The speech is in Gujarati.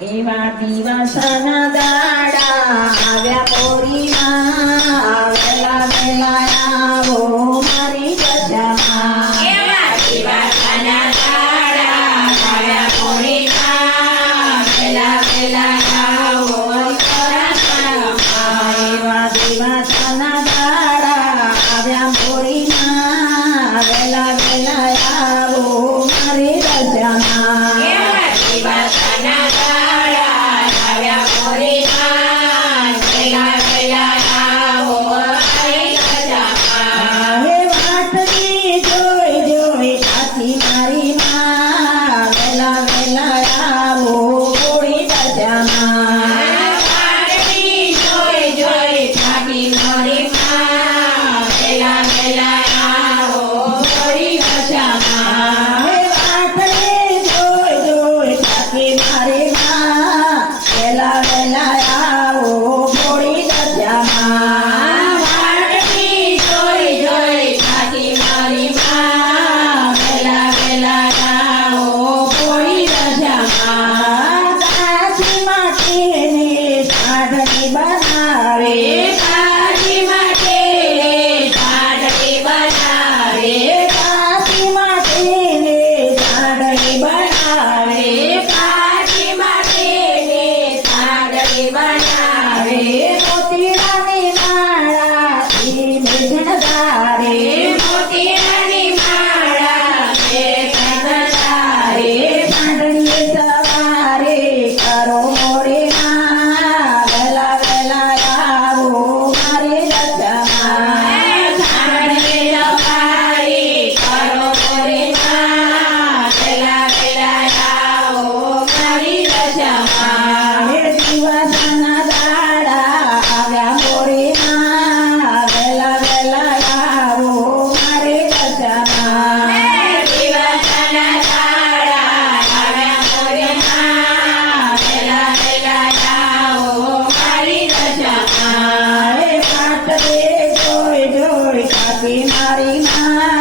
એવા દિવસના દાડા આવ્યા પોરીમાં વેલા વેલા આવો મારી ગજામાં. એવા દિવસના દાડા આવ્યા પોરીમાં વેલા વેલા આવો ગજામાં. એવા દિવસના દાડા આવ્યા પોરીમાં વેલા વેલા આવો મારી ગજામાં. એવા દિવસના દાડા આવ્યા પોરીમાં વેલા વેલા આવો મારી ગજામાં. હે વાટની જોઈ જોઈ સાથી મારી માં વેલા વેલા આવો પોળી ગજામાં. વાટની જોઈ જોઈ થાકી મારી માં વેલા વેલા આવો પોળી ગજામાં. હે વાટની જોઈ જોઈ સાથી મારી માં વેલા વેલા આવો પોળી ગજામાં. વાટની જોઈ જોઈ થાકી મારી માં વેલા વેલા આવો પોળી ગજામાં. કાશી માટેની સાધની બનાવે કાશી માટે સાડકી બનાવે. કાશી માટેની સાધની બનાવે કાશી માટે સાડકી બનાવે. મોતીડાની માળાથી મેઘનગારે મોતીડાની માળા બે કનડારે. સાંઢણીએ સવારે કરો મોરેમાં વેલા વેલા આવો મારે રચામાં. સાંડે સવારી કરો મોરેમાં વેલા વેલા આવો મારી રજામાં. હે દિવસના દાડા આવ્યા મોરેમાં વેલા વેલા આવો મારે રચામાં. દિવસના દાડા આવ્યા મોરેમાં વેલા વેલા આવો મારી રજામાં. હે પાટલે જોઈ જોઈ કાકી મારી માં